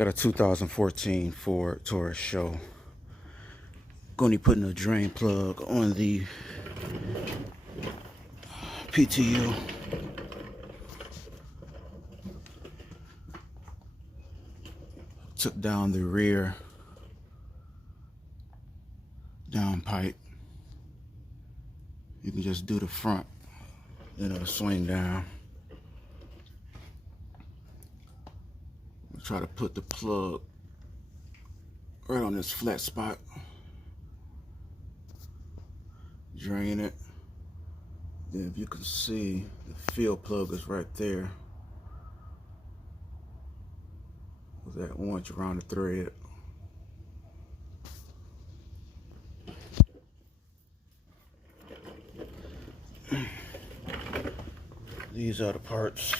Got a 2014 Ford Taurus SHO. Going to be putting a drain plug on the PTU. Took down the rear downpipe. You can just do the front, then it'll swing down. I'll try to put the plug right on this flat spot. Drain it. Then if you can see, the fill plug is right there. With that orange around the thread. These are the parts.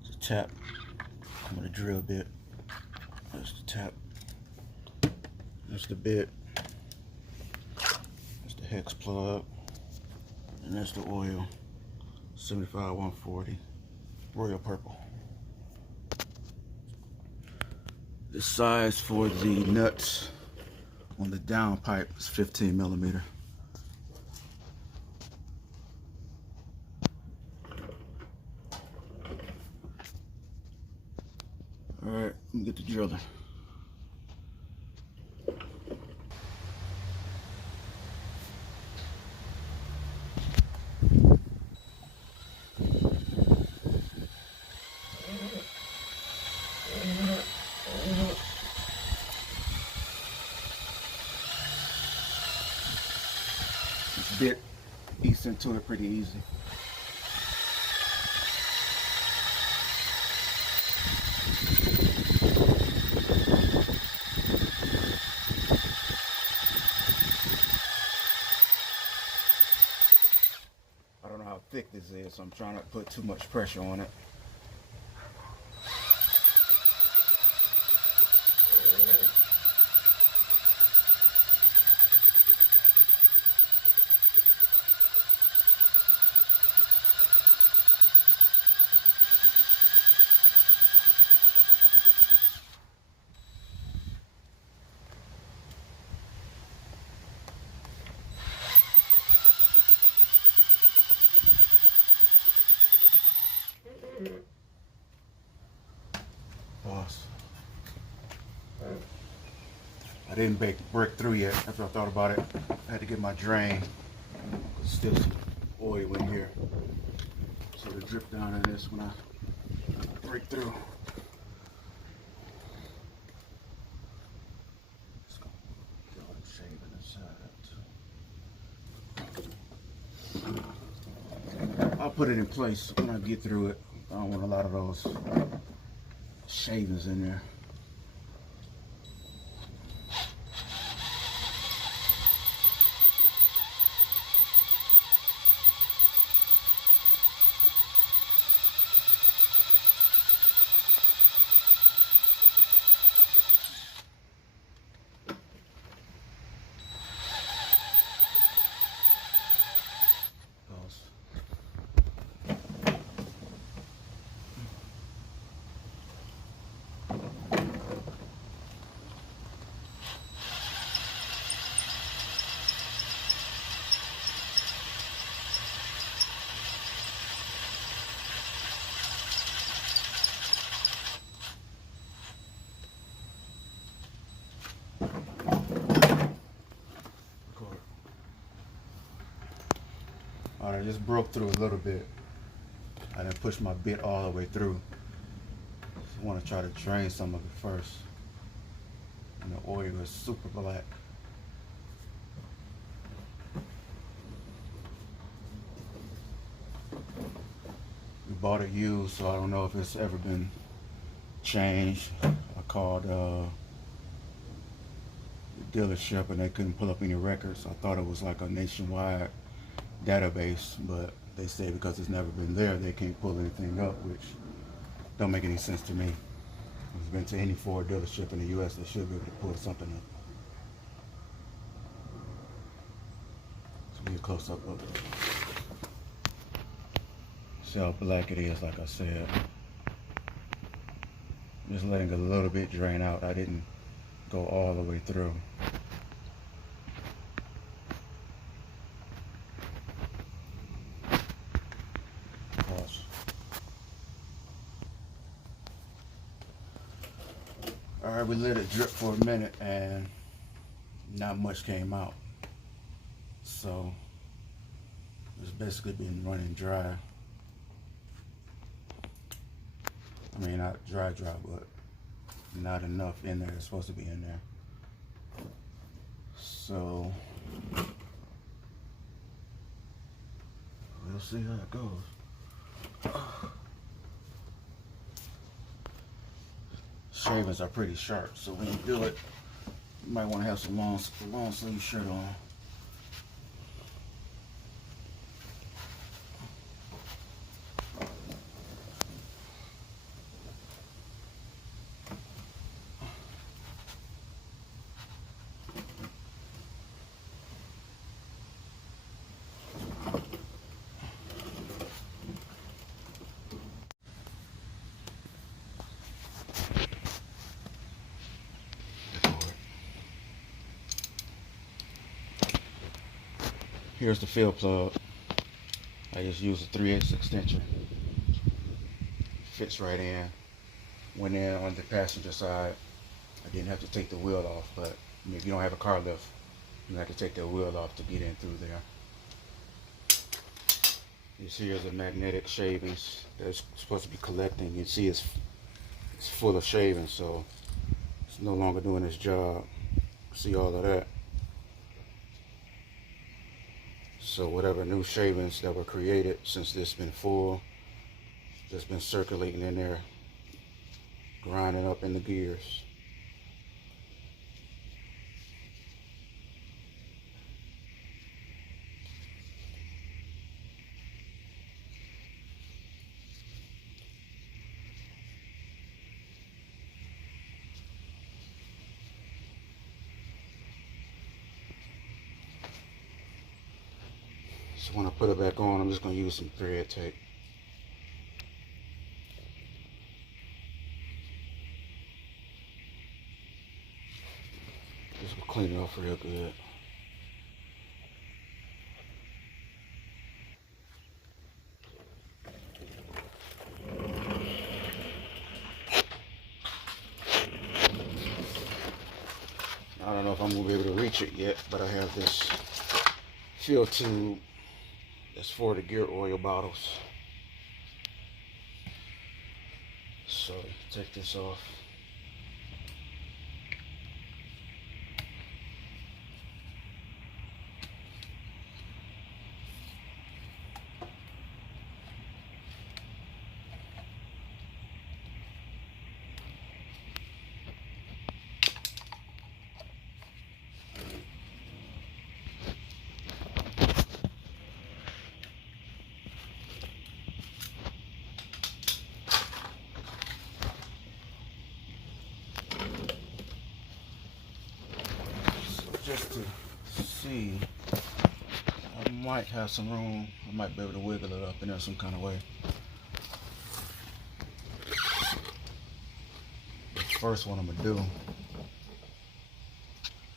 It's a tap. I'm gonna drill bit. That's the tap. That's the bit. That's the hex plug. And that's the oil. 75-140. Royal purple. The size for the nuts on the downpipe is 15 millimeter. All right, let me get the driller. This bit eats into it pretty easy. I don't know how thick this is, so I'm trying not to put too much pressure on it. Boss. I didn't break through yet after I thought about it. I had to get my drain. There's still some oil in here. So it'll drip down in this when I break through. Let's go. I'll put it in place when I get through it. I don't want a lot of those shavings in there. Alright, I just broke through a little bit. I didn't push my bit all the way through. I want to try to drain some of it first. And the oil is super black. We bought it used, so I don't know if it's ever been changed. I called the dealership and they couldn't pull up any records. I thought it was like a nationwide database, but they say because it's never been there, they can't pull anything up, which don't make any sense to me. If it's been to any Ford dealership in the U.S., they should be able to pull something up. So get a close up of it. See how black it is, like I said. Just letting a little bit drain out. I didn't go all the way through. Pause. Alright, we let it drip for a minute and not much came out. So it's basically been running dry. I mean, not dry, but not enough in there. It's supposed to be in there. So we'll see how it goes. Shavings are pretty sharp, so when you do it, you might want to have some long sleeve shirt on. Here's the fill plug. I just used a 3/8 extension. Fits right in. Went in on the passenger side. I didn't have to take the wheel off, but if you don't have a car lift, you have to take the wheel off to get in through there. This here is a magnetic shavings that's supposed to be collecting. You can see it's full of shavings, so it's no longer doing its job. See all of that. So whatever new shavings that were created since this been full, just been circulating in there, grinding up in the gears. So when I put it back on, I'm just going to use some thread tape. Just will clean it off real good. I don't know if I'm going to be able to reach it yet, but I have this fill tube that's for the gear oil bottles. So take this off. Just to see, I might have some room. I might be able to wiggle it up in there some kind of way. The first one I'm gonna do,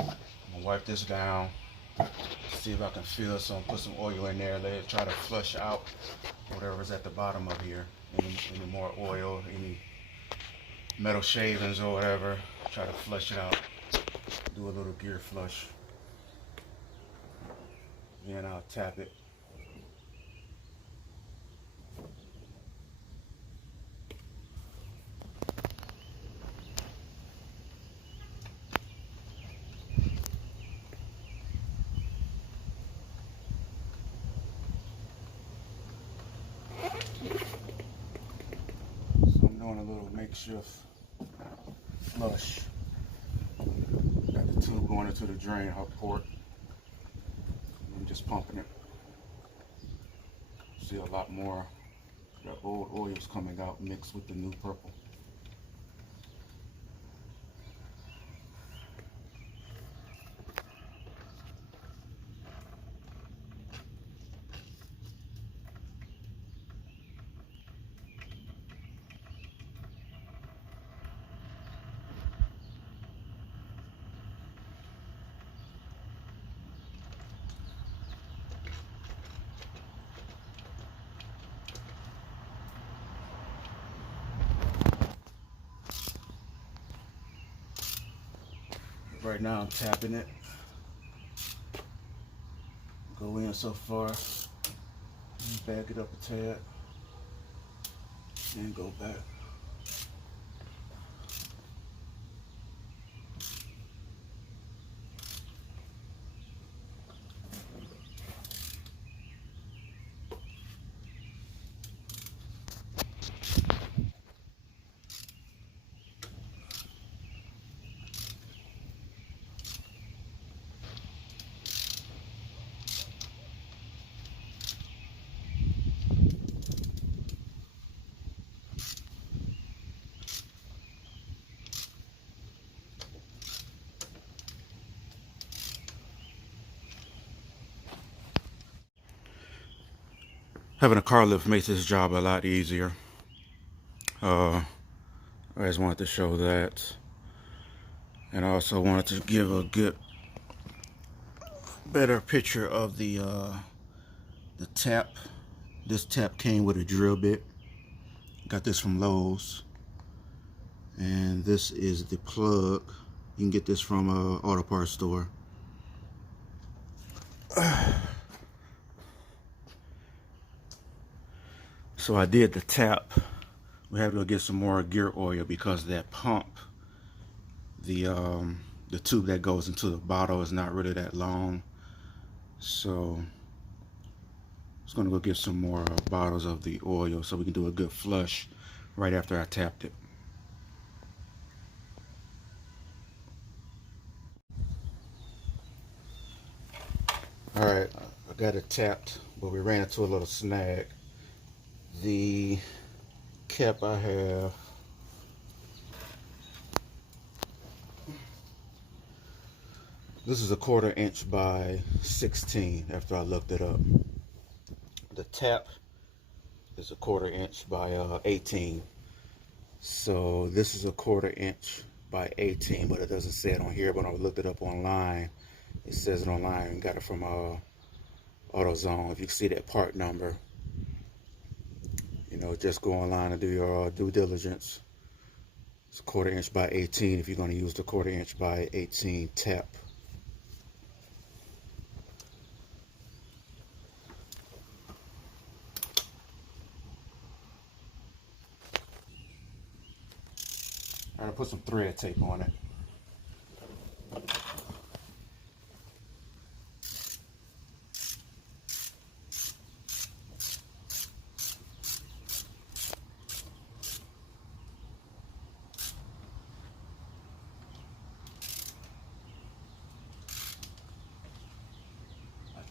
I'm gonna wipe this down, see if I can feel some, put some oil in there, let it try to flush out whatever's at the bottom of here. Any more oil, any metal shavings or whatever, try to flush it out. Do a little gear flush. Then I'll tap it. So I'm doing a little makeshift flush. Got the tube going into the drain hub port. I'm just pumping it. See a lot more. The old oils coming out mixed with the new purple. right now I'm tapping it. Go in so far, back it up a tad, and go back. Having a car lift makes this job a lot easier. I just wanted to show that, and I also wanted to give a good, better picture of the tap. This tap came with a drill bit. Got this from Lowe's, and this is the plug. You can get this from a auto parts store. So I did the tap. We have to go get some more gear oil because that pump, the tube that goes into the bottle is not really that long. So I was gonna go get some more bottles of the oil so we can do a good flush right after I tapped it. All right, I got it tapped, but we ran into a little snag. The cap I have, this is a 1/4 inch by 16 after I looked it up. The tap is a 1/4 inch by 18. So this is a 1/4 inch by 18, but it doesn't say it on here. But I looked it up online. It says it online. Got it from AutoZone. If you see that part number, you know, just go online and do your due diligence. It's a 1/4 inch by 18 if you're going to use the 1/4 inch by 18 tap. I'm going to put some thread tape on it.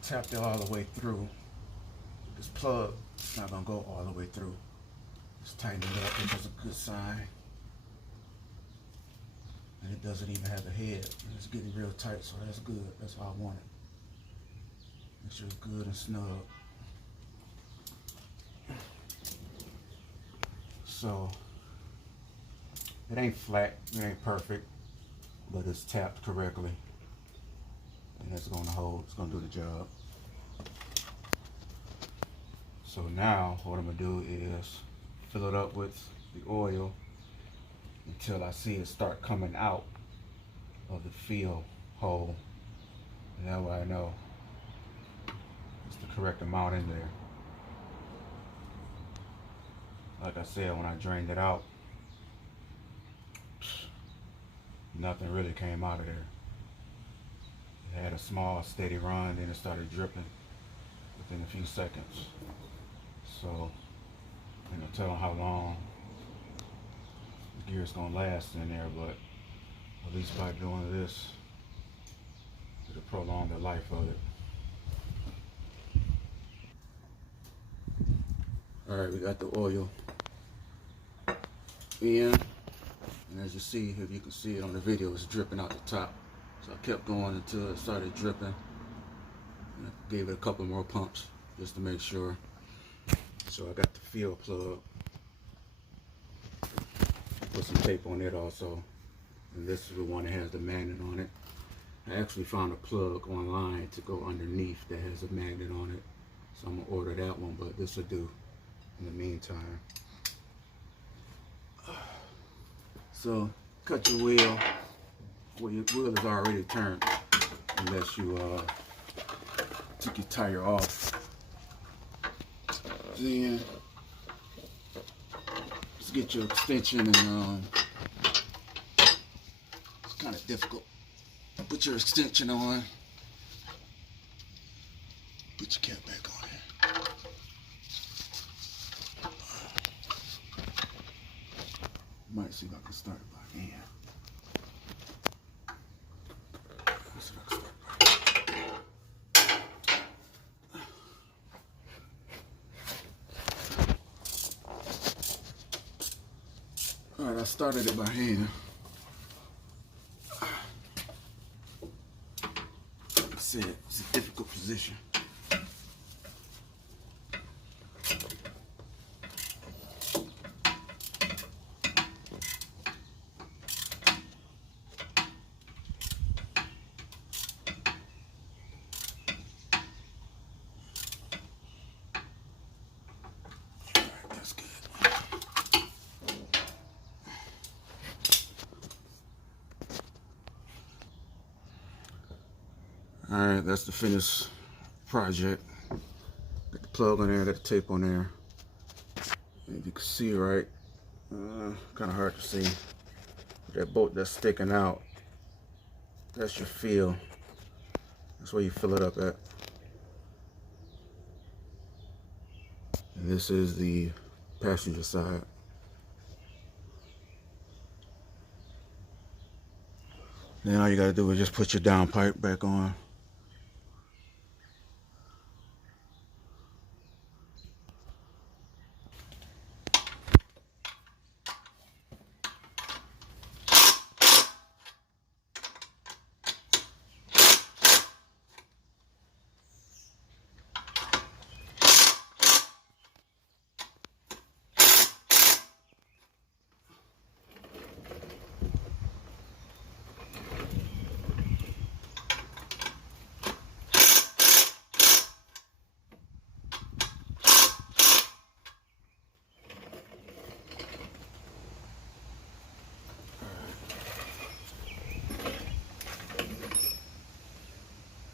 Tapped it all the way through. This plug is not gonna go all the way through. Just tighten it up, which is a good sign. And it doesn't even have a head. It's getting real tight, so that's good. That's all I wanted. Make sure it's good and snug. So it ain't flat, it ain't perfect, but it's tapped correctly. And it's gonna hold, it's gonna do the job. So now what I'm gonna do is fill it up with the oil until I see it start coming out of the fill hole. And that way I know it's the correct amount in there. Like I said, when I drained it out, nothing really came out of there. It had a small steady run, then it started dripping within a few seconds. So, you know, tell them how long the gear's gonna last in there, but at least by doing this, it'll prolong the life of it. All right, we got the oil in, and as you see, if you can see it on the video, it's dripping out the top. So I kept going until it started dripping. And I gave it a couple more pumps just to make sure. So I got the fill plug. Put some tape on it also. And this is the one that has the magnet on it. I actually found a plug online to go underneath that has a magnet on it. So I'm gonna order that one, but this will do in the meantime. So cut your wheel. wheel is already turned unless you took your tire off. Then just get your extension, and it's kind of difficult. Put your extension on. Put your cap back on here. Might see if I can start it by hand. Alright, I started it by hand. Like I said, it's a difficult position. Alright, that's the finished project. Got the plug on there, got the tape on there. And if you can see right, kind of hard to see. That bolt that's sticking out, that's your fill. That's where you fill it up at. And this is the passenger side. Then all you gotta do is just put your downpipe back on.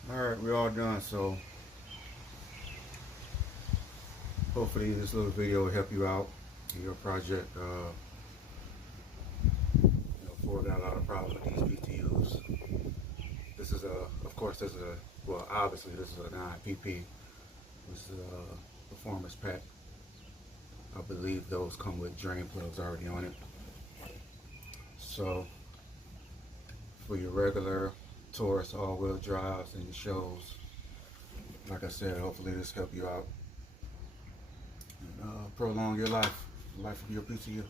Alright, we're all done, so hopefully this little video will help you out in your project. Ford got a lot of problems with these PTUs. This is of course this is obviously this is a 9 PP. This is a performance pack. I believe those come with drain plugs already on it. So for your regular Taurus all-wheel drives and your shows, like I said, hopefully this help you out and prolong your life of your PTU.